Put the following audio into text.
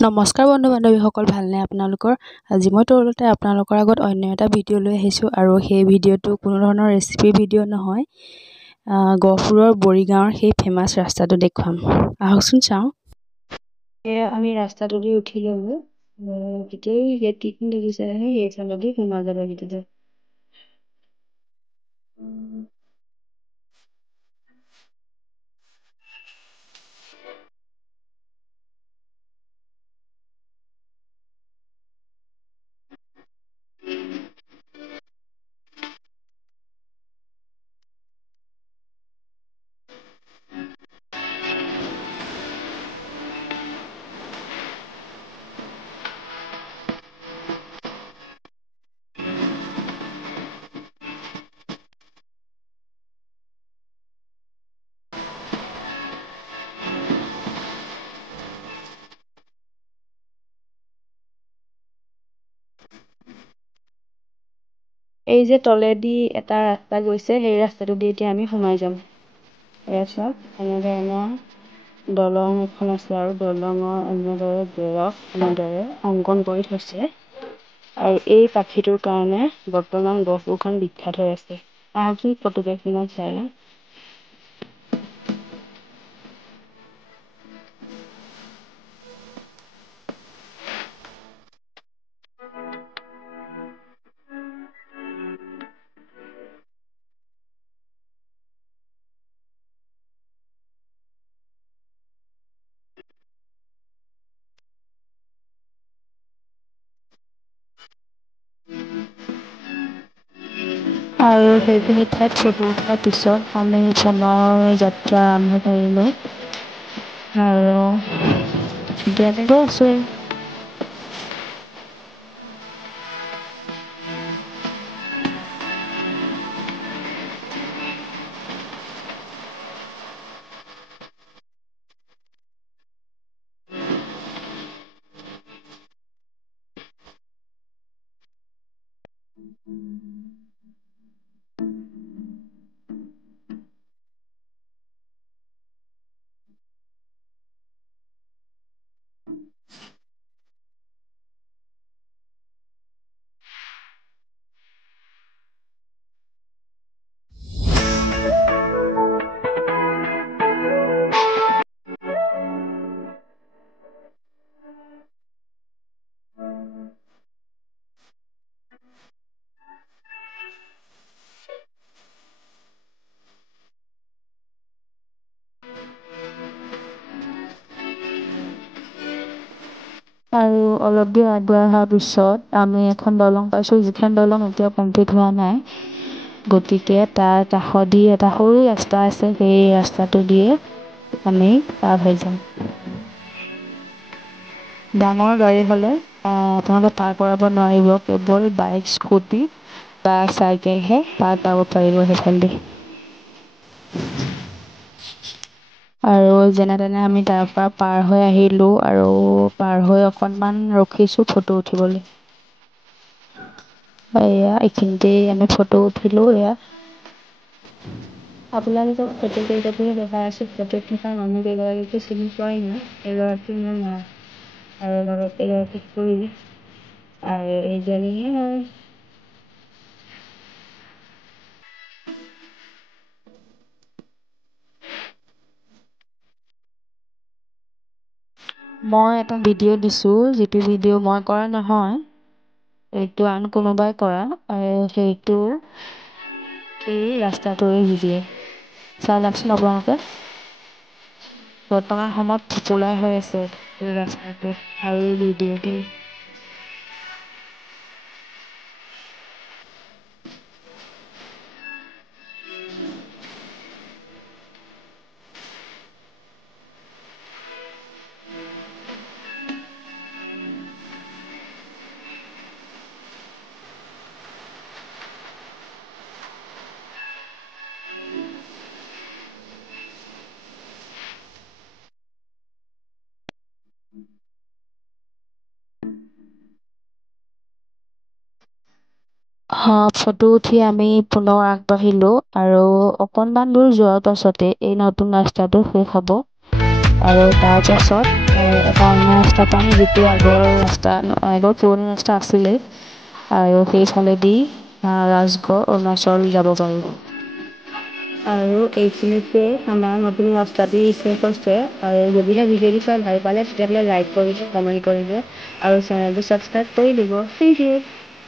নমস্কাৰ বন্ধু বান্ধৱীসকল, ভালনে আপোনালোকৰ? আজি মই তলতে আপোনালোকৰ আগত অন্য এটা ভিডিঅ' লৈ আহিছোঁ আৰু সেই ভিডিঅ'টো কোনো ধৰণৰ ৰেচিপি ভিডিঅ' নহয়। গহপুৰৰ বৰিগাঁৱৰ সেই ফেমাছ ৰাস্তাটো দেখুৱাম, আহকচোন চাওঁ। এয়া আমি ৰাস্তাটো দি উঠি ল'লোঁ। গোটেই গেট কেইখন দেখিছে, সেই চালদি সোমাই যাব ভিতৰতে। এই যে তলেদি এটা ৰাস্তা গৈছে, সেই ৰাস্তাটো দি এতিয়া আমি সোমাই যাম। এয়া চাওক, এনেধৰণৰ দলং এখন আছে আৰু দলঙৰ এনেদৰে বেৰত এনেদৰে অংকন কৰি থৈছে। আৰু এই পাখিটোৰ কাৰণে বৰ্তমান গহপুৰখন বিখ্যাত হৈ আছে। আহকচোন ফটোকেইখনমান চাই লওঁ। আৰু সেইখিনি ঠাইত ফটো উঠাৰ পিছত আমি পুনৰ যাত্ৰা আৰম্ভ কৰিলোঁ আৰু তেনেকৈ আছোঁ। আৰু অলপ দূৰ আগুৱাই অহাৰ পিছত আমি এখন দলং পাইছোঁ, যিখন দলং এতিয়া কমপ্লিট হোৱা নাই। গতিকে তাৰ কাষেদি এটা সৰু ৰাস্তা আছে, সেই ৰাস্তাটো দিয়ে আমি পাৰ হৈ যাম। ডাঙৰ গাড়ী হ'লে আপোনালোকে পাৰ কৰাব নোৱাৰিব, কেৱল বাইক, স্কুটি বা চাইকেলহে পাৰ কৰাব পাৰিব সেইফালেদি। আৰু যেনে তেনে আমি তাৰ পৰা পাৰ হৈ আহিলোঁ আৰু পাৰ হৈ অকণমান ৰখিছোঁ ফটো উঠিবলৈ। এয়া এইখিনিতেই আমি ফটো উঠিলোঁ। এয়া আপোনালোকক ফটো কেইকপিহে দেখাই আছোঁ। ফটোত থকা মানুহ কেইগৰাকীকো চিনি পোৱাই নাই। এগৰাকী মোৰ মা আৰু লগত এগৰাকী খুৰী আৰু এইজনীয়ে হয়। মই এটা ভিডিঅ' দিছোঁ, যিটো ভিডিঅ' মই কৰা নহয়, এইটো আন কোনোবাই কৰা। সেইটো এই ৰাস্তাটোৰে ভিডিঅ'। চাই লওকচোন আপোনালোকে। বৰ্তমান সময়ত পপুলাৰ হৈ আছে এই ৰাস্তাটো আৰু ভিডিঅ'টো। ফটো উঠি আমি পুনৰ আগবাঢ়িলোঁ আৰু অকণমান দূৰ যোৱাৰ পাছতে এই নতুন ৰাস্তাটো শেষ হ'ব। আৰু তাৰপাছত এটা অন্য ৰাস্তা পাম, যিটো আগৰ পুৰণি ৰাস্তা আছিলে, আৰু সেইফালেদি ৰাজগড় অৰুণাচল যাব পাৰোঁ। আৰু এইখিনিতে আমাৰ নতুন ৰাস্তাটি শেষ হৈছে। আৰু যদিহে ভিডিঅ'টো চাই ভাল পালে তেতিয়াহ'লে লাইক কৰিব, কমেণ্ট কৰিব আৰু চেনেলটো ছাবস্ক্ৰাইব কৰি দিব। Thank U.